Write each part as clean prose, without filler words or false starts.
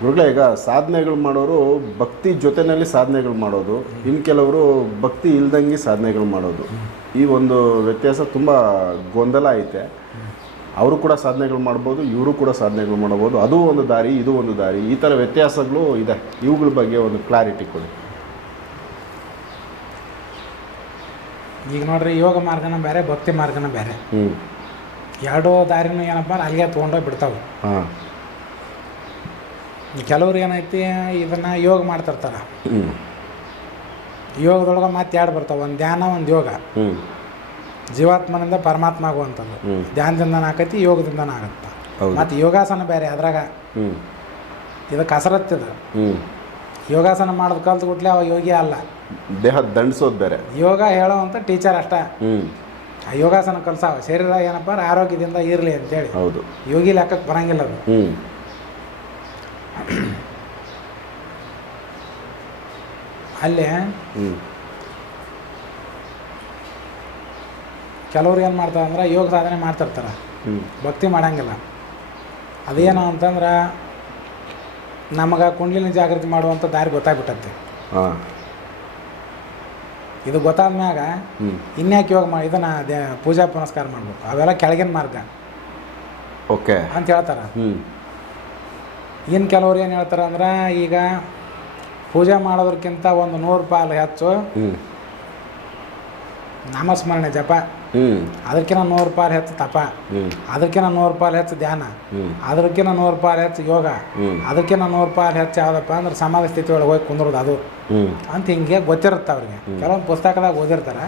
ಗುರುಗಳೇ, ಈಗ ಸಾಧನೆಗಳು ಮಾಡೋರು ಭಕ್ತಿ ಜೊತೆಯಲ್ಲಿ ಸಾಧನೆಗಳು ಮಾಡೋದು, ಇನ್ನು ಕೆಲವರು ಭಕ್ತಿ ಇಲ್ದಂಗೆ ಸಾಧನೆಗಳು ಮಾಡೋದು, ಈ ಒಂದು ವ್ಯತ್ಯಾಸ ತುಂಬ ಗೊಂದಲ ಐತೆ. ಅವರು ಕೂಡ ಸಾಧನೆಗಳು ಮಾಡ್ಬೋದು, ಇವರು ಕೂಡ ಸಾಧನೆಗಳು ಮಾಡ್ಬೋದು, ಅದು ಒಂದು ದಾರಿ, ಇದು ಒಂದು ದಾರಿ, ಈ ಥರ ವ್ಯತ್ಯಾಸಗಳು ಇದೆ. ಇವುಗಳ ಬಗ್ಗೆ ಒಂದು ಕ್ಲಾರಿಟಿ ಕೊಡಿ. ಈಗ ನೋಡ್ರಿ, ಯೋಗ ಮಾರ್ಗನ ಬೇರೆ, ಭಕ್ತಿ ಮಾರ್ಗನ ಬೇರೆ. ಎರಡೂ ದಾರಿನೂ ಏನಪ್ಪ ಅಲ್ಲಿಗೆ ತೊಗೊಂಡೋಗಿ ಬಿಡ್ತಾವೆ. ಹಾಂ, ಕೆಲವ್ರು ಏನೈತಿ ಇದನ್ನು ಯೋಗ ಮಾಡ್ತಿರ್ತಾರೆ. ಯೋಗದೊಳಗೆ ಮತ್ತೆ ಎರಡು ಬರ್ತಾವೆ, ಒಂದು ಧ್ಯಾನ, ಒಂದು ಯೋಗ. ಜೀವಾತ್ಮನಿಂದ ಪರಮಾತ್ಮ ಆಗುವಂಥದ್ದು ಧ್ಯಾನದಿಂದನೇ ಆಕೈತಿ, ಯೋಗದಿಂದನೇ ಆಗುತ್ತೆ. ಮತ್ತು ಯೋಗಾಸನ ಬೇರೆ, ಅದ್ರಾಗ ಇದು ಕಸರತ್ತಿದ. ಯೋಗಾಸನ ಮಾಡೋದು ಕಲ್ತು ಬಿಟ್ಲೆ ಅವ ಯೋಗಿ ಅಲ್ಲ, ದೇಹ ದಂಡಿಸೋದು ಬೇರೆ. ಯೋಗ ಹೇಳೋವಂಥ ಟೀಚರ್ ಅಷ್ಟೇ. ಆ ಯೋಗಾಸನ ಕಲ್ಸಾವ ಶರೀರ ಏನಪ್ಪ ಆರೋಗ್ಯದಿಂದ ಇರಲಿ ಅಂತೇಳಿ. ಹೌದು, ಯೋಗಿ ಲೆಕ್ಕಕ್ಕೆ ಬರಂಗಿಲ್ಲ ಅದು. ಅಲ್ಲಿ ಕೆಲವ್ರು ಏನು ಮಾಡ್ತಾರೆ ಅಂದ್ರೆ ಯೋಗ ಸಾಧನೆ ಮಾಡ್ತಿರ್ತಾರೆ, ಭಕ್ತಿ ಮಾಡಂಗಿಲ್ಲ. ಅದೇನು ಅಂತಂದ್ರೆ ನಮಗೆ ಕುಂಡ್ಲಿನ ಜಾಗೃತಿ ಮಾಡುವಂಥ ದಾರಿ ಗೊತ್ತಾಗ್ಬಿಟ್ಟತ್ತೆ. ಇದು ಗೊತ್ತಾದ ಮ್ಯಾಗ ಇನ್ಯಾಕೆ ಯೋಗ ಮಾಡಿ ಇದನ್ನು ಪೂಜಾ ಪುನಸ್ಕಾರ ಮಾಡ್ಬೇಕು, ಅವೆಲ್ಲ ಕೆಳಗಿನ ಮಾರ್ಗ ಓಕೆ ಅಂತ ಹೇಳ್ತಾರೆ. ಇನ್ನು ಕೆಲವ್ರು ಏನು ಹೇಳ್ತಾರೆ ಅಂದ್ರೆ, ಈಗ ಪೂಜೆ ಮಾಡೋದಕ್ಕಿಂತ ಒಂದು 100 ಪಾಲು ಹೆಚ್ಚು ನಾಮಸ್ಮರಣೆ ಜಪ, ಅದಕ್ಕಿಂತ 100 ಪಾಲು ಹೆಚ್ಚು ತಪ, ಅದಕ್ಕಿಂತ 100 ಪಾಲು ಹೆಚ್ಚು ಧ್ಯಾನ, ಅದಕ್ಕಿಂತ 100 ಪಾಲು ಹೆಚ್ಚು ಯೋಗ, ಅದಕ್ಕಿಂತ 100 ಪಾಲು ಹೆಚ್ಚು ಯಾವುದಪ್ಪ ಅಂದ್ರೆ ಸಮಾಧಿ ಸ್ಥಿತಿ ಒಳಗೆ ಹೋಗಿ ಕುಂದ್ರೋದು ಅದು ಅಂತ ಹಿಂಗೆ ಗೊತ್ತಿರುತ್ತೆ ಅವ್ರಿಗೆ. ಕೆಲವೊಂದು ಪುಸ್ತಕದಾಗ ಓದಿರ್ತಾರೆ.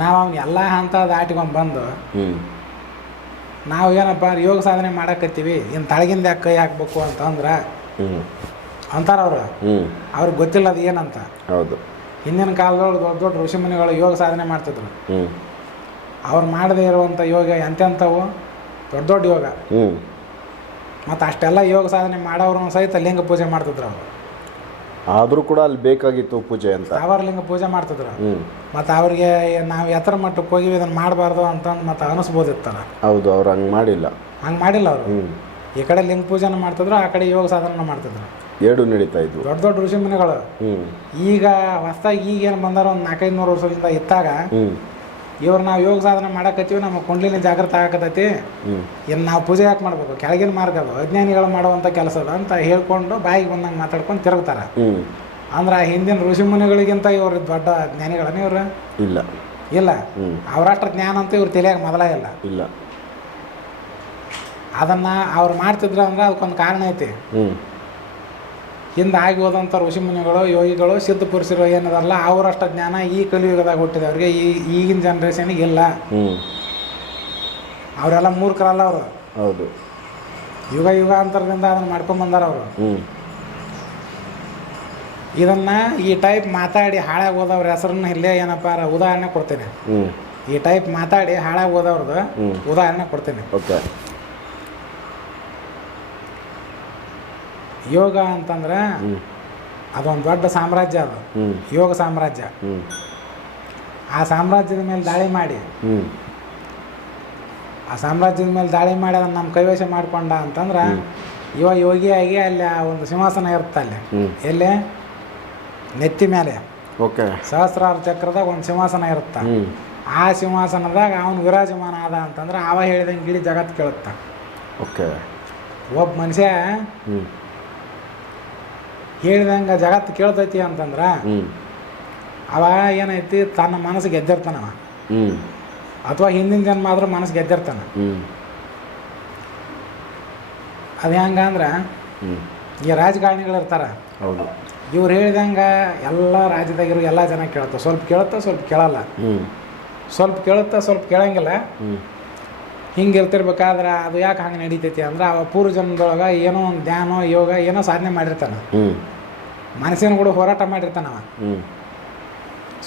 ನಾವು ಅವ್ನು ಎಲ್ಲ ಹಂತ ದಾಟಿಕೊಂಡು ಬಂದು ನಾವು ಏನಪ್ಪ ಯೋಗ ಸಾಧನೆ ಮಾಡಕತ್ತೀವಿ, ಇನ್ನು ತಳಗಿಂದ ಯಾಕೆ ಕೈ ಹಾಕ್ಬೇಕು ಅಂತಂದ್ರೆ ಅಂತಾರ ಅವರು. ಅವ್ರಿಗೆ ಗೊತ್ತಿಲ್ಲ ಅದು ಏನಂತ. ಹೌದು, ಹಿಂದಿನ ಕಾಲದೊಳಗೆ ದೊಡ್ಡ ದೊಡ್ಡ ಋಷಿಮುನಿಗಳು ಯೋಗ ಸಾಧನೆ ಮಾಡ್ತಿದ್ರು. ಅವ್ರು ಮಾಡದೇ ಇರುವಂಥ ಯೋಗ ಎಂತೆಂಥವು ದೊಡ್ಡ ದೊಡ್ಡ ಯೋಗ. ಮತ್ತು ಅಷ್ಟೆಲ್ಲ ಯೋಗ ಸಾಧನೆ ಮಾಡೋರು ಸಹಿತ ಲಿಂಗ ಪೂಜೆ ಮಾಡ್ತಿದ್ರು ಅವರು. ಆದರೂ ಕೂಡ ಅಲ್ಲಿ ಬೇಕಾಗಿತ್ತು ಪೂಜೆ ಅಂತ, ಅವರ ಲಿಂಗ ಪೂಜೆ ಮಾಡ್ತಿದ್ರು. ಮತ್ತು ಅವ್ರಿಗೆ ನಾವು ಎತ್ತರ ಮಟ್ಟಕ್ಕೆ ಹೋಗಿ ಇದನ್ನು ಮಾಡಬಾರ್ದು ಅಂತಂದು ಮತ್ತು ಅನಿಸ್ಬೋದಿತ್ತಲ್ಲ. ಹೌದು, ಅವ್ರು ಹಂಗೆ ಮಾಡಿಲ್ಲ. ಹಂಗೆ ಮಾಡಿಲ್ಲ ಅವರು. ಈ ಕಡೆ ಲಿಂಗ ಪೂಜೆನ ಮಾಡ್ತಿದ್ರು, ಆ ಕಡೆ ಯೋಗ ಸಾಧನೆ ಮಾಡ್ತಿದ್ರು. ಎರಡು ನಡೀತಾ ಇದ್ವು ದೊಡ್ಡ ದೊಡ್ಡ ಋಷಿಮುನಿಗಳು. ಈಗ ಹೊಸದಾಗಿ ಈಗೇನು ಬಂದಾರ ಒಂದು 400-500 ವರ್ಷದಿಂದ ಇತ್ತಾಗ ಇವ್ರು ನಾವು ಯೋಗ ಸಾಧನೆ ಮಾಡಕತ್ತೀವಿ, ನಮ್ಮ ಕುಂಡ್ಲಿನ ಜಾಗೃತ ಆಗತೈತಿ, ಇನ್ನು ನಾವು ಪೂಜೆ ಯಾಕೆ ಮಾಡ್ಬೇಕು, ಕೆಳಗಿನ ಮಾರ್ಗ ಅದು, ಅಜ್ಞಾನಿಗಳು ಮಾಡುವಂಥ ಕೆಲಸ ಅದು ಅಂತ ಹೇಳ್ಕೊಂಡು ಬಾಯಿಗೆ ಬಂದಂಗೆ ಮಾತಾಡ್ಕೊಂಡು ತಿರುಗ್ತಾರೆ. ಅಂದ್ರೆ ಹಿಂದಿನ ಋಷಿಮುನಿಗಳಿಗಿಂತ ಇವ್ರು ದೊಡ್ಡ ಜ್ಞಾನಿಗಳನ್ನ ಇವ್ರು ಇಲ್ಲ ಇಲ್ಲ ಅವರಷ್ಟು ಜ್ಞಾನ ಅಂತ ಇವ್ರು ತಲೆಯಾಗ ಮೊದಲ ಇಲ್ಲ. ಅದನ್ನು ಅವ್ರು ಮಾಡ್ತಿದ್ರು ಅಂದ್ರೆ ಅದಕ್ಕೊಂದು ಕಾರಣ ಐತಿ. ಹಿಂದೆ ಆಗಿ ಹೋದಂಥ ಋಷಿಮುನಿಗಳು, ಯೋಗಿಗಳು, ಸಿದ್ಧ ಪುರುಷರು ಏನದಲ್ಲ, ಅವರಷ್ಟು ಜ್ಞಾನ ಈ ಕಲಿಯುಗದಾಗ ಹುಟ್ಟಿದವ್ರಿಗೆ ಈಗಿನ ಜನ್ರೇಷನಿಗೆ ಇಲ್ಲ. ಅವರೆಲ್ಲ ಮೂರ್ಖರಲ್ಲ ಅವರು. ಹೌದು, ಯುಗಾಂತರದಿಂದ ಅದನ್ನು ಮಾಡ್ಕೊಂಬಂದಾರ ಅವರು. ಇದನ್ನು ಈ ಟೈಪ್ ಮಾತಾಡಿ ಹಾಳಾಗಿ ಹೋದವ್ರ ಹೆಸರನ್ನ ಇಲ್ಲೇ ಏನಪ್ಪ ಉದಾಹರಣೆ ಕೊಡ್ತೇನೆ. ಈ ಟೈಪ್ ಮಾತಾಡಿ ಹಾಳಾಗಿ ಹೋದವ್ರದ್ದು ಉದಾಹರಣೆ ಕೊಡ್ತೇನೆ. ಓಕೆ. ಯೋಗ ಅಂತಂದ್ರೆ ಅದೊಂದು ದೊಡ್ಡ ಸಾಮ್ರಾಜ್ಯ, ಅದು ಯೋಗ ಸಾಮ್ರಾಜ್ಯ. ಆ ಸಾಮ್ರಾಜ್ಯದ ಮೇಲೆ ದಾಳಿ ಮಾಡಿ ಅದನ್ನು ನಮ್ಮ ಕೈವಶ ಮಾಡ್ಕೊಂಡ ಅಂತಂದ್ರೆ ಯೋಗಿಯಾಗಿ ಅಲ್ಲಿ ಆ ಒಂದು ಸಿಂಹಾಸನ ಇರುತ್ತೆ ಅಲ್ಲಿ, ಎಲ್ಲಿ ನೆತ್ತಿ ಮೇಲೆ ಸಹಸ್ರಾರು ಚಕ್ರದಾಗ ಒಂದು ಸಿಂಹಾಸನ ಇರುತ್ತೆ. ಆ ಸಿಂಹಾಸನದಾಗ ಅವನು ವಿರಾಜಮಾನ ಆದ ಅಂತಂದ್ರೆ ಅವ ಹೇಳಿದಂಗೆ ಇಡೀ ಜಗತ್ತು ಕೇಳುತ್ತ. ಒಬ್ಬ ಮನುಷ್ಯ ಹೇಳಿದಂಗೆ ಜಗತ್ತು ಕೇಳ್ತೈತಿ ಅಂತಂದ್ರೆ ಅವ ಏನೈತಿ ತನ್ನ ಮನಸ್ಸು ಗೆದ್ದಿರ್ತಾನವ, ಅಥವಾ ಹಿಂದಿನ ಜನ್ಮ ಆದ್ರೂ ಮನಸ್ಸು ಗೆದ್ದಿರ್ತಾನ. ಅದು ಹೆಂಗಂದ್ರೆ ಈ ರಾಜಕಾರಣಿಗಳಿರ್ತಾರ, ಇವ್ರು ಹೇಳಿದಂಗೆ ಎಲ್ಲ ರಾಜ್ಯದಾಗಿರೋ ಎಲ್ಲ ಜನ ಕೇಳ್ತಾವೆ. ಸ್ವಲ್ಪ ಕೇಳುತ್ತಾ, ಸ್ವಲ್ಪ ಕೇಳಲ್ಲ, ಸ್ವಲ್ಪ ಕೇಳುತ್ತಾ, ಸ್ವಲ್ಪ ಕೇಳಂಗಿಲ್ಲ. ಹಿಂಗೆ ಇರ್ತಿರ್ಬೇಕಾದ್ರೆ ಅದು ಯಾಕೆ ಹಂಗೆ ನಡೀತೈತಿ ಅಂದ್ರೆ ಅವ ಪೂರ್ವ ಜನ್ಮದೊಳಗೆ ಏನೋ ಒಂದು ಧ್ಯಾನ, ಯೋಗ ಏನೋ ಸಾಧನೆ ಮಾಡಿರ್ತಾನ, ಮನಸ್ಸಿನ ಕೂಡ ಹೋರಾಟ ಮಾಡಿರ್ತಾನವ.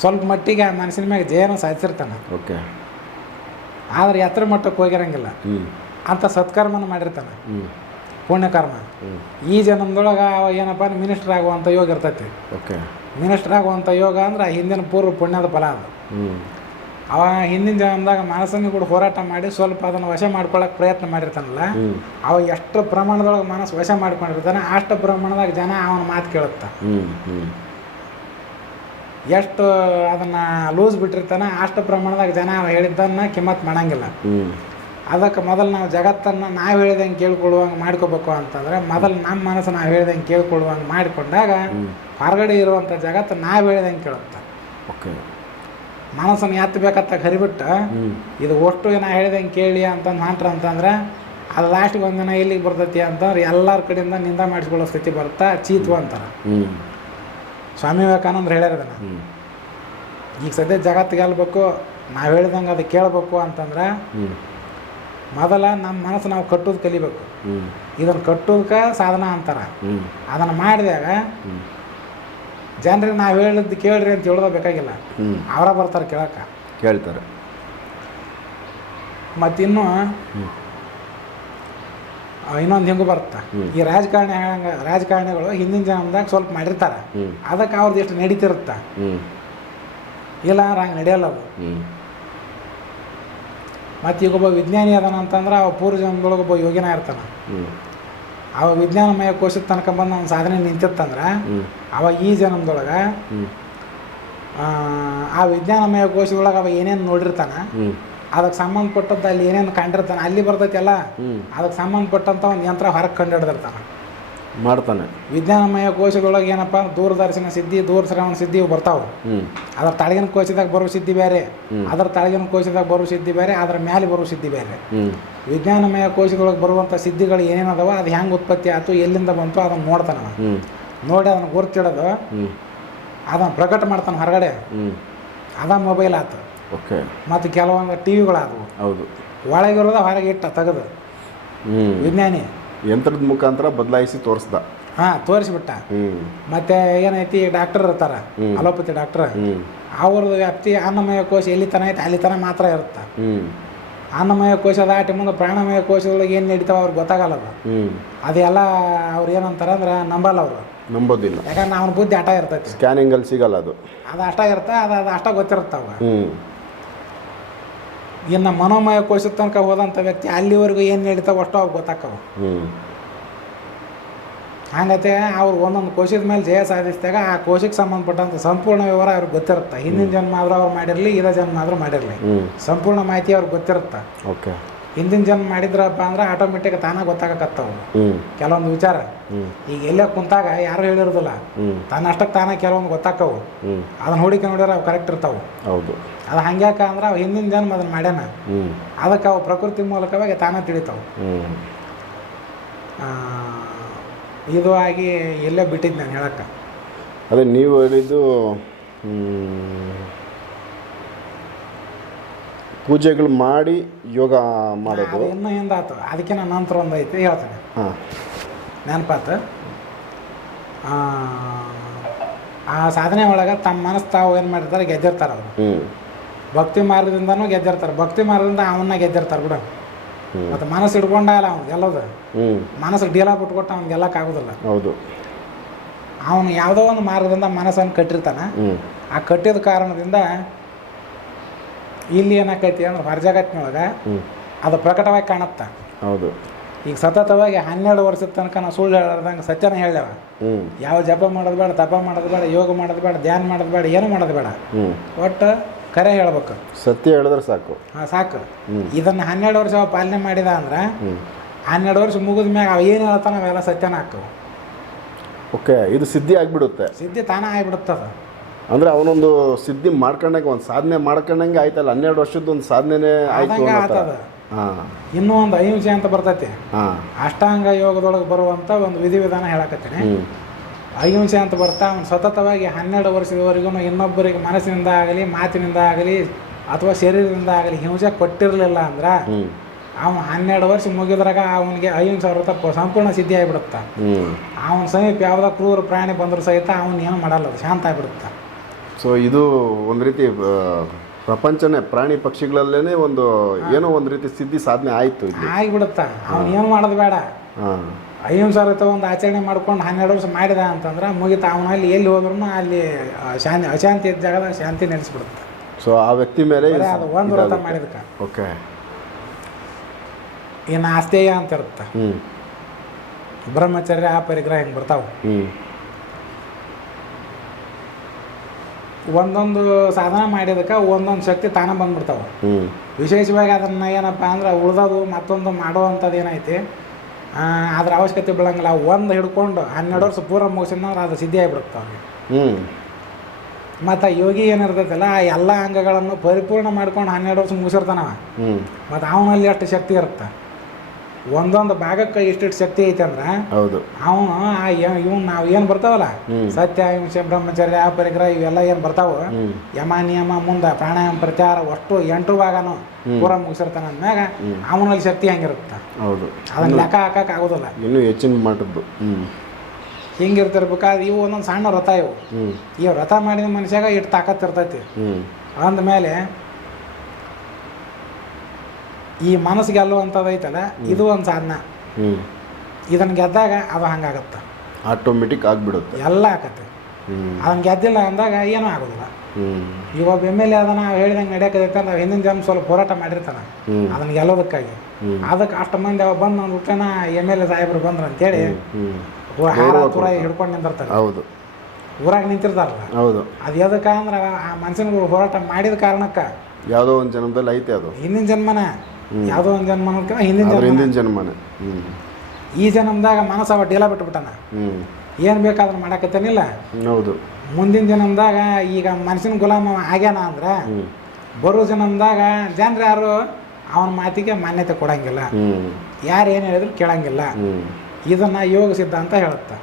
ಸ್ವಲ್ಪ ಮಟ್ಟಿಗೆ ಆ ಮನಸ್ಸಿನ ಮ್ಯಾಗ ಜಯನೂ ಸಾಧಿಸಿರ್ತಾನೆ. ಆದರೆ ಎತ್ತರ ಮಟ್ಟಕ್ಕೆ ಹೋಗಿರಂಗಿಲ್ಲ ಅಂತ ಸತ್ಕರ್ಮನ ಮಾಡಿರ್ತಾನೆ, ಪುಣ್ಯಕರ್ಮ. ಈ ಜನ್ಮದೊಳಗೆ ಅವ ಏನಪ್ಪ ಮಿನಿಸ್ಟರ್ ಆಗುವಂಥ ಯೋಗ ಇರ್ತೈತಿ. ಮಿನಿಸ್ಟರ್ ಆಗುವಂಥ ಯೋಗ ಅಂದ್ರೆ ಹಿಂದಿನ ಪೂರ್ವ ಪುಣ್ಯದ ಫಲ ಅದು. ಅವ ಹಿಂದಿನ ಜನ್ಮದಾಗ ಮನಸ್ಸನ್ನು ಕೂಡ ಹೋರಾಟ ಮಾಡಿ ಸ್ವಲ್ಪ ಅದನ್ನು ವಶ ಮಾಡ್ಕೊಳ್ಳೋಕೆ ಪ್ರಯತ್ನ ಮಾಡಿರ್ತಾನಲ್ಲ, ಅವ ಎಷ್ಟು ಪ್ರಮಾಣದೊಳಗೆ ಮನಸ್ಸು ವಶ ಮಾಡ್ಕೊಂಡಿರ್ತಾನೆ ಅಷ್ಟು ಪ್ರಮಾಣದಾಗ ಜನ ಅವನ ಮಾತು ಕೇಳುತ್ತಾ. ಎಷ್ಟು ಅದನ್ನು ಲೂಸ್ ಬಿಟ್ಟಿರ್ತಾನೆ ಅಷ್ಟು ಪ್ರಮಾಣದಾಗ ಜನ ಅವ ಹೇಳಿದ್ದನ್ನು ಕಿಮ್ಮತ್ತು ಮಾಡಂಗಿಲ್ಲ. ಅದಕ್ಕೆ ಮೊದಲು ನಾವು ಜಗತ್ತನ್ನು ನಾವು ಹೇಳಿದಂಗೆ ಕೇಳ್ಕೊಳ್ಳುವಂಗೆ ಮಾಡ್ಕೋಬೇಕು ಅಂತಂದರೆ ಮೊದಲು ನಮ್ಮ ಮನಸ್ಸು ನಾವು ಹೇಳಿದಂಗೆ ಕೇಳ್ಕೊಳ್ಳುವಂಗೆ ಮಾಡಿಕೊಂಡಾಗ ಹೊರಗಡೆ ಇರುವಂಥ ಜಗತ್ತು ನಾವು ಹೇಳಿದಂಗೆ ಕೇಳುತ್ತೆ. ಓಕೆ, ಮನಸ್ಸನ್ನು ಎತ್ತಬೇಕಂತ ಕರಿಬಿಟ್ಟು ಇದು ಒಟ್ಟು ನಾ ಹೇಳಿದಂಗೆ ಕೇಳಿ ಅಂತಂದು ಮಾಡ್ರ ಅಂತಂದ್ರೆ ಅದು ಲಾಸ್ಟಿಗೆ ಒಂದಿನ ಎಲ್ಲಿಗೆ ಬರ್ತೈತಿ ಅಂತಂದ್ರೆ ಎಲ್ಲರ ಕಡೆಯಿಂದ ನಿಂದ ಮಾಡಿಸ್ಕೊಳ್ಳೋ ಸ್ಥಿತಿ ಬರುತ್ತಾ, ಚೀತ್ವ ಅಂತಾರೆ. ಸ್ವಾಮಿ ವಿವೇಕಾನಂದ್ರ ಹೇಳ್ಯಾರದನ್ನು. ಈಗ ಸದ್ಯ ಜಗತ್ತು ಗೆಲ್ಬೇಕು, ನಾವು ಹೇಳಿದಂಗೆ ಅದು ಕೇಳಬೇಕು ಅಂತಂದ್ರೆ ಮೊದಲ ನಮ್ಮ ಮನಸ್ಸು ನಾವು ಕಟ್ಟೋದು ಕಲಿಬೇಕು. ಇದನ್ನು ಕಟ್ಟೋದಕ್ಕೆ ಸಾಧನ ಅಂತಾರೆ. ಅದನ್ನು ಮಾಡಿದಾಗ ಜನರಿಗೆ ನಾವು ಹೇಳಿದ್ದು ಕೇಳ್ರಿ ಅಂತ ಹೇಳೋದು ಬೇಕಾಗಿಲ್ಲ, ಅವರ ಬರ್ತಾರೆ ಕೇಳಕ್ಕೆ, ಕೇಳ್ತಾರೆ. ಮತ್ತಿನ್ನು ಇನ್ನೊಂದು ಹಿಂಗೂ ಬರುತ್ತೆ. ಈ ರಾಜಕಾರಣಿಗಳು ಹಿಂದಿನ ಜನ್ಮದಾಗ ಸ್ವಲ್ಪ ಮಾಡಿರ್ತಾರೆ, ಅದಕ್ಕೆ ಅವ್ರದ್ದು ಎಷ್ಟು ನಡೀತಿರುತ್ತೆ. ಇಲ್ಲ ಅಂದ್ರೆ ಹಂಗೆ ನಡೆಯಲ್ಲ ಅದು. ಮತ್ತು ಈಗ ಒಬ್ಬ ವಿಜ್ಞಾನಿ ಅದಾನ ಅಂತಂದ್ರೆ ಅವ ಪೂರ್ವ ಜನ್ಮದೊಳಗೆ ಒಬ್ಬ ಯೋಗಿನ ಇರ್ತಾನೆ. ಅವ ವಿಜ್ಞಾನಮಯ ಕೋಶದ ತನಕ ಬಂದು ಅವ್ನ ಸಾಧನೆ ನಿಂತಿತ್ತಂದ್ರೆ ಅವ ಈ ಜನ್ಮದೊಳಗೆ ಆ ವಿಜ್ಞಾನಮಯ ಕೋಶದೊಳಗೆ ಅವ ಏನೇನು ನೋಡಿರ್ತಾನೆ, ಅದಕ್ಕೆ ಸಂಬಂಧಪಟ್ಟದ್ದು ಅಲ್ಲಿ ಏನೇನು ಕಂಡಿರ್ತಾನೆ, ಅಲ್ಲಿ ಬರ್ತೈತಿ ಅಲ್ಲ, ಅದಕ್ಕೆ ಸಂಬಂಧಪಟ್ಟಂಥ ಒಂದು ಯಂತ್ರ ಹೊರಗೆ ಕಂಡು ಹಿಡಿದಿರ್ತಾನೆ, ಮಾಡ್ತಾನೆ. ವಿಜ್ಞಾನಮಯ ಕೋಶದೊಳಗೆ ಏನಪ್ಪ ದೂರದರ್ಶನ ಸಿದ್ಧಿ, ದೂರಶ್ರವಣ ಸಿದ್ಧಿ ಬರ್ತಾವೆ. ಅದ್ರ ತಳಗಿನ ಕೋಶದಾಗ ಬರೋ ಸಿದ್ಧಿ ಬೇರೆ, ಅದರ ತಳಗಿನ ಕೋಶದಾಗ ಬರೋ ಸಿದ್ಧಿ ಬೇರೆ, ಅದ್ರ ಮೇಲೆ ಬರೋ ಸಿದ್ಧಿ ಬೇರೆ. ವಿಜ್ಞಾನಮಯ ಕೋಶದೊಳಗೆ ಬರುವಂಥ ಸಿದ್ಧಿಗಳು ಏನೇನದವ, ಅದು ಹೆಂಗೆ ಉತ್ಪತ್ತಿ ಆಯ್ತು, ಎಲ್ಲಿಂದ ಬಂತು ಅದನ್ನು ನೋಡ್ತಾನೆ. ನೋಡಿ ಅದನ್ನು ಗುರ್ತಿಡೋದು, ಅದನ್ನು ಪ್ರಕಟ ಮಾಡ್ತಾನೆ ಹೊರಗಡೆ. ಅದ ಮೊಬೈಲ್ ಆಯ್ತು. ಓಕೆ, ಮತ್ತು ಕೆಲವೊಂದು ಟಿ ವಿಗಳಾದವು. ಹೌದು, ಒಳಗಿರೋದ ಹೊರಗೆ ಇಟ್ಟ ತೆಗೆದು ವಿಜ್ಞಾನಿ ಯಂತ್ರದ ಮುಖಾಂತರ ಬದಲಾಯಿಸಿ ತೋರಿಸ್ದ. ತೋರಿಸ್ಬಿಟ್ಟ. ಮತ್ತೆ ಏನೈತಿ, ಡಾಕ್ಟರ್ ಇರ್ತಾರ, ಅಲೋಪತಿ ಡಾಕ್ಟರ್, ಅವ್ರದ್ದು ವ್ಯಾಪ್ತಿ ಅನ್ನಮಯ ಕೋಶ ಎಲ್ಲಿ ತನ ಐತೆ ಅಲ್ಲಿ ತನ ಮಾತ್ರ ಇರುತ್ತೆ. ಅನ್ನಮಯ ಕೋಶದ ಆಟ ಮುಂದೆ ಪ್ರಾಣಮಯ ಕೋಶದೊಳಗೆ ಏನು ನಡೀತಾವ ಅವ್ರಿಗೆ ಗೊತ್ತಾಗಲ್ಲ. ಅದೆಲ್ಲ ಅವ್ರು ಏನಂತಾರ ಅಂದ್ರೆ ನಂಬಲ್ಲ, ಅವರು ನಂಬೋದಿಲ್ಲ. ಯಾಕಂದ್ರೆ ಅವನ ಬುದ್ಧಿ ಆಟ ಇರ್ತೈತಿ, ಸ್ಕ್ಯಾನಿಂಗಲ್ಲಿ ಸಿಗಲ್ಲ ಅದು ಅಷ್ಟ ಇರುತ್ತೆ, ಅದು ಅಷ್ಟ ಗೊತ್ತಿರುತ್ತಾವ. ಇನ್ನು ಮನೋಮಯ ಕೋಶದ ತನಕ ಹೋದಂಥ ವ್ಯಕ್ತಿ ಅಲ್ಲಿವರೆಗೂ ಏನು ನಡೀತಾವ ಅಷ್ಟು ಅವ್ರಿಗೆ ಗೊತ್ತಾಕ್ಕವ. ಹಂಗತೆ ಅವ್ರು ಒಂದೊಂದು ಕೋಶದ ಮೇಲೆ ಜಯ ಸಾಧಿಸಿದಾಗ ಆ ಕೋಶಕ್ಕೆ ಸಂಬಂಧಪಟ್ಟಂಥ ಸಂಪೂರ್ಣ ವಿವರ ಅವ್ರಿಗೆ ಗೊತ್ತಿರುತ್ತೆ. ಹಿಂದಿನ ಜನ್ಮ ಆದರೂ ಅವ್ರು ಮಾಡಿರಲಿ, ಇದೇ ಜನ್ಮ ಆದರೂ ಮಾಡಿರಲಿ, ಸಂಪೂರ್ಣ ಮಾಹಿತಿ ಅವ್ರಿಗೆ ಗೊತ್ತಿರುತ್ತೆ. ಓಕೆ, ಹಿಂದಿನ ಜನ್ಮ ಮಾಡಿದ್ರಪ್ಪ ಅಂದ್ರೆ ಆಟೋಮೆಟಿಕ್ ತಾನಾಗ ಗೊತ್ತಾಗಕತ್ತವು ಕೆಲವೊಂದು ವಿಚಾರ. ಈಗ ಎಲ್ಲೇ ಕುಂತಾಗ ಯಾರು ಹೇಳಿರೋದಿಲ್ಲ, ತನ್ನಷ್ಟಕ್ಕೆ ತಾನೇ ಕೆಲವೊಂದು ಗೊತ್ತಾಕವು. ಅದನ್ನ ಹುಡುಕಿ ನೋಡಿದ್ರೆ ಅವು ಕರೆಕ್ಟ್ ಇರ್ತಾವೆ. ಹೌದು, ಅದು ಹಂಗ್ಯಾಕ ಅಂದ್ರೆ ಅವು ಹಿಂದಿನ ಜನ್ಮ ಅದನ್ನು ಮಾಡ್ಯಾನ, ಅದಕ್ಕೆ ಅವು ಪ್ರಕೃತಿ ಮೂಲಕವಾಗಿ ತಾನೇ ತಿಳಿತಾವೆ. ಇದು ಆಗಿ ಎಲ್ಲೇ ಬಿಟ್ಟಿದ್ದು ನಾನು ಹೇಳಕ್ಕೆ. ಅದೇ ನೀವು ಹೇಳಿದ್ದು ಪೂಜೆಗಳು ಮಾಡಿ ಯೋಗ ಮಾಡೋದು ಇನ್ನೂ ಹಿಂದಾತು. ಅದಕ್ಕೆ ನನ್ನ ನಂತರ ಒಂದು ಐತಿ ಹೇಳ್ತೇನೆ, ನೆನಪಾತು. ಆ ಸಾಧನೆ ಒಳಗೆ ತಮ್ಮ ಮನಸ್ಸು ತಾವು ಏನು ಮಾಡಿರ್ತಾರೆ, ಗೆದ್ದಿರ್ತಾರೆ. ಅವರು ಭಕ್ತಿ ಮಾರ್ಗದಿಂದನೂ ಗೆದ್ದಿರ್ತಾರೆ, ಭಕ್ತಿ ಮಾರ್ಗದಿಂದ ಅವನ್ನ ಗೆದ್ದಿರ್ತಾರೆ ಬಿಡ. ಮತ್ತು ಮನಸ್ಸು ಹಿಡ್ಕೊಂಡಲ್ಲ ಅವ್ನು ಗೆಲ್ಲೋದು, ಮನಸ್ಸು ಡೀಲ ಬಿಟ್ಕೊಟ್ಟು ಅವ್ನು ಗೆಲ್ಲಕ್ಕಾಗೋದಿಲ್ಲ. ಹೌದು, ಅವನು ಯಾವುದೋ ಒಂದು ಮಾರ್ಗದಿಂದ ಮನಸ್ಸನ್ನು ಕಟ್ಟಿರ್ತಾನೆ. ಆ ಕಟ್ಟಿದ ಕಾರಣದಿಂದ ಇಲ್ಲಿ ಏನಾಕೈತಿ ಅಂದ್ರೆ ಹೊರ ಜಗತ್ತಿನೊಳಗೆ ಅದು ಪ್ರಕಟವಾಗಿ ಕಾಣುತ್ತೆ. ಹೌದು, ಈಗ ಸತತವಾಗಿ 12 ವರ್ಷದ ತನಕ ನಾವು ಸುಳ್ಳು ಹೇಳದಂಗೆ ಸತ್ಯನ ಹೇಳ್ಯಾವ. ಯಾವ ಜಪ ಮಾಡೋದು ಬೇಡ, ತಪ ಮಾಡೋದು ಬೇಡ, ಯೋಗ ಮಾಡೋದು ಬೇಡ, ಧ್ಯಾನ ಮಾಡೋದು ಬೇಡ, ಏನು ಮಾಡೋದು ಬೇಡ, ಒಟ್ಟು ಕರೆ ಹೇಳ್ಬೇಕು, ಸತ್ಯ ಹೇಳಿದ್ರೆ ಸಾಕು. ಸಾಕು. ಇದನ್ನು 12 ವರ್ಷ ಪಾಲನೆ ಮಾಡಿದ ಅಂದ್ರೆ 12 ವರ್ಷ ಮುಗಿದ ಮ್ಯಾಗ ಅವ ಏನು ಹೇಳ್ತಾನೆ ಅವೆಲ್ಲ ಸತ್ಯನ ಹಾಕವು. ಓಕೆ, ಇದು ಸಿದ್ಧಿ ಆಗಿಬಿಡುತ್ತೆ, ಸಿದ್ಧಿ ತಾನೇ ಆಗಿಬಿಡುತ್ತದ. ಅಂದ್ರೆ ಅವನೊಂದು ಸಿದ್ಧಿ ಮಾಡ್ಕೊಂಡಂಗೆ ಒಂದು ಸಾಧನೆ ಮಾಡ್ಕೊಂಡಂಗೆ ಆಯ್ತಲ್ಲ. 12 ವರ್ಷದ ಒಂದು ಸಾಧನೆನೇ ಆಯ್ತು ಆತದ. ಇನ್ನೂ ಒಂದು ಅಹಿಂಸೆ ಅಂತ ಬರ್ತೈತಿ, ಅಷ್ಟಾಂಗ ಯೋಗದೊಳಗೆ ಬರುವಂಥ ಒಂದು ವಿಧಿವಿಧಾನ ಹೇಳಕತ್ತೀನಿ. ಅಹಿಂಸೆ ಅಂತ ಬರ್ತಾ ಅವ್ನು ಸತತವಾಗಿ 12 ವರ್ಷದವರೆಗೂ ಇನ್ನೊಬ್ಬರಿಗೆ ಮನಸ್ಸಿನಿಂದ ಆಗಲಿ, ಮಾತಿನಿಂದ ಆಗಲಿ, ಅಥವಾ ಶರೀರದಿಂದ ಆಗಲಿ ಹಿಂಸೆ ಕೊಟ್ಟಿರಲಿಲ್ಲ ಅಂದ್ರೆ ಅವನು 12 ವರ್ಷ ಮುಗಿದ್ರಾಗ ಅವನಿಗೆ ಅಹಿಂಸೆ ವ್ರತ ಸಂಪೂರ್ಣ ಸಿದ್ಧಿ ಆಗಿಬಿಡುತ್ತೆ. ಅವನ ಸಮೀಪ ಯಾವುದೋ ಕ್ರೂರ ಪ್ರಾಣಿ ಬಂದರೂ ಸಹಿತ ಅವನು ಏನು ಮಾಡಲ್ಲ, ಅದು ಶಾಂತ ಆಗಿಬಿಡುತ್ತೆ. ಸೊ ಇದು ಒಂದು ರೀತಿ ಪ್ರಪಂಚನೇ ಪ್ರಾಣಿ ಪಕ್ಷಿಗಳಲ್ಲೇ ಒಂದು ಏನೋ ಒಂದು ರೀತಿ ಸಿದ್ಧಿ ಸಾಧನೆ ಆಯಿತು, ಆಗಿಬಿಡುತ್ತೆ. ಅವನು ಏನು ಮಾಡೋದು ಬೇಡ, ಅಹಿಂಸೆ ವ್ರತ ಒಂದು ಆಚರಣೆ ಮಾಡ್ಕೊಂಡು 12 ವರ್ಷ ಮಾಡಿದ ಅಂತಂದ್ರೆ ಮುಗಿತ. ಅವನಲ್ಲಿ ಎಲ್ಲಿ ಹೋದ್ರೂ ಅಲ್ಲಿ ಅಶಾಂತಿ ಇದ್ದ ಜಾಗದಾಗ ಶಾಂತಿ ನೆಲೆಸ್ಬಿಡುತ್ತೆ. ಸೊ ಆ ವ್ಯಕ್ತಿ ಮೇಲೆ ಬರೀ ಅದು ಒಂದು ವ್ರತ ಮಾಡಿದಕ್ಕೆ. ಓಕೆ. ಇನ್ನು ಆಸ್ತೇಯ ಅಂತ ಇರುತ್ತೆ, ಬ್ರಹ್ಮಚರ್ಯ ಪರಿಗ್ರಹ ಹಿಂಗೆ ಬರ್ತಾವೆ. ಒಂದೊಂದು ಸಾಧನ ಮಾಡಿದಕ್ಕೆ ಒಂದೊಂದು ಶಕ್ತಿ ತಾನೇ ಬಂದ್ಬಿಡ್ತಾವೆ. ವಿಶೇಷವಾಗಿ ಅದನ್ನು ಏನಪ್ಪ ಅಂದ್ರೆ ಉಳ್ದೋದು ಮತ್ತೊಂದು ಮಾಡುವಂಥದ್ದು ಏನೈತಿ ಅದ್ರ ಅವಶ್ಯಕತೆ ಬೀಳಂಗಿಲ್ಲ. ಒಂದು ಹಿಡ್ಕೊಂಡು 12 ವರ್ಷ ಪೂರ ಮುಗಿಸಿದ್ರೆ ಅದು ಸಿದ್ಧಿ ಆಗಿಬಿಡುತ್ತೆ ಅವ್ರಿಗೆ. ಮತ್ತು ಯೋಗಿ ಏನಿರ್ತೈತಲ್ಲ ಆ ಎಲ್ಲ ಅಂಗಗಳನ್ನು ಪರಿಪೂರ್ಣ ಮಾಡ್ಕೊಂಡು 12 ವರ್ಷ ಮುಗಿಸಿರ್ತಾನವ. ಮತ್ತು ಅವನಲ್ಲಿ ಎಷ್ಟು ಶಕ್ತಿ ಇರುತ್ತೆ, ಒಂದೊಂದು ಭಾಗಕ್ಕೆ ಇಷ್ಟಿಷ್ಟು ಶಕ್ತಿ ಐತೆ ಅಂದ್ರೆ ಹೌದು ಅವನು ಇವ್ನು ನಾವು ಏನು ಬರ್ತಾವಲ್ಲ ಸತ್ಯ ಅಹಿಂಸೆ ಬ್ರಹ್ಮಚರ್ಯ ಪರಿಗ್ರಹ ಇವೆಲ್ಲ ಏನು ಬರ್ತಾವ ಯಮ ನಿಯಮ ಮುಂದೆ ಪ್ರಾಣಾಯಾಮ ಪ್ರತ್ಯಾಹಾರ ಅಷ್ಟು 8 ಭಾಗನು ಪೂರ ಮುಗಿಸಿರ್ತಾನ ಅಂದ್ಮ್ಯಾಗ ಅವನಲ್ಲಿ ಶಕ್ತಿ ಹೆಂಗಿರುತ್ತೆ. ಹೌದು, ಅದನ್ನ ಲೆಕ್ಕ ಹಾಕಕ್ಕೆ ಆಗೋದಿಲ್ಲ. ಇನ್ನೂ ಹೆಚ್ಚಿನ ಮಟ್ಟದ್ದು ಹಿಂಗಿರ್ತಿರ್ಬೇಕಾದ್ರೆ ಇವು ಒಂದೊಂದು ಸಣ್ಣ ವ್ರತ ಇವು. ಈ ವ್ರತ ಮಾಡಿದ ಮನುಷ್ಯಾಗ ಇಟ್ಟು ತಾಕತ್ತಿರ್ತೈತಿ. ಅಂದಮೇಲೆ ಈ ಮನಸ್ಸು ಗೆಲ್ಲುವಂಥದ್ದು ಐತಲ್ಲ ಇದು ಒಂದು ಸಾಧನ. ಇದನ್ನು ಗೆದ್ದಾಗ ಅದು ಹಂಗಾಗತ್ತೆ, ಆಟೋಮೆಟಿಕ್ ಆಗಿಬಿಡುತ್ತೆ, ಎಲ್ಲ ಆಕತ್ತೆ. ಅದನ್ನು ಗೆದ್ದಿಲ್ಲ ಅಂದಾಗ ಏನೂ ಆಗೋದಿಲ್ಲ. ಇವಾಗ MLA ಅದನ್ನು ಹೇಳಿದಂಗೆ ನಡೆಯೋಕೈತೆ ಅಂದ್ರೆ ಹಿಂದಿನ ಜನ ಸ್ವಲ್ಪ ಹೋರಾಟ ಮಾಡಿರ್ತಾನೆ ಅದನ್ನು ಗೆಲ್ಲೋದಕ್ಕಾಗಿ. ಅದಕ್ಕೆ ಅಷ್ಟು ಮಂದಿ ಅವ ಬಂದು ಒಂದು ಹುಟ್ಟನ MLA ಸಾಹೇಬ್ರು ಬಂದ್ರು ಅಂತೇಳಿ ಹಾರ ತುರ ಹಿಡ್ಕೊಂಡು ನಿಂದಿರ್ತಾರೆ. ಹೌದು, ಊರಾಗ ನಿಂತಿರ್ತಾರಲ್ಲ. ಹೌದು, ಅದು ಎದಕ್ಕೆ ಅಂದ್ರೆ ಆ ಮನುಷ್ಯನಿಗೆ ಹೋರಾಟ ಮಾಡಿದ ಕಾರಣಕ್ಕೆ ಯಾವುದೋ ಒಂದು ಜನ್ಮದಲ್ಲಿ ಐತೆ ಅದು. ಹಿಂದಿನ ಜನ್ಮನ ಯಾವುದೋ ಒಂದು ಜನ್ಮನಕ್ಕೆ ಹಿಂದಿನ ಜನ್ಮನ ಈ ಜನ್ಮದಾಗ ಮನಸ್ಸು ಅವ ಡೀಲ ಬಿಟ್ಬಿಟ್ಟಾನ. ಏನು ಬೇಕಾದ್ರೂ ಮಾಡಕತ್ತೇನಿಲ್ಲ. ಹೌದು, ಮುಂದಿನ ಜನ್ಮದಾಗ ಈಗ ಮನುಷ್ಯನ ಗುಲಾಮ ಆಗ್ಯಾನ ಅಂದ್ರೆ ಬರೋ ಜನ್ಮದಾಗ ಜನರು ಯಾರು ಅವನ ಮಾತಿಗೆ ಮಾನ್ಯತೆ ಕೊಡಂಗಿಲ್ಲ, ಯಾರು ಏನು ಹೇಳಿದ್ರು ಕೇಳಂಗಿಲ್ಲ. ಇದನ್ನು ಯೋಗ ಸಿದ್ಧಾಂತ ಹೇಳುತ್ತೆ.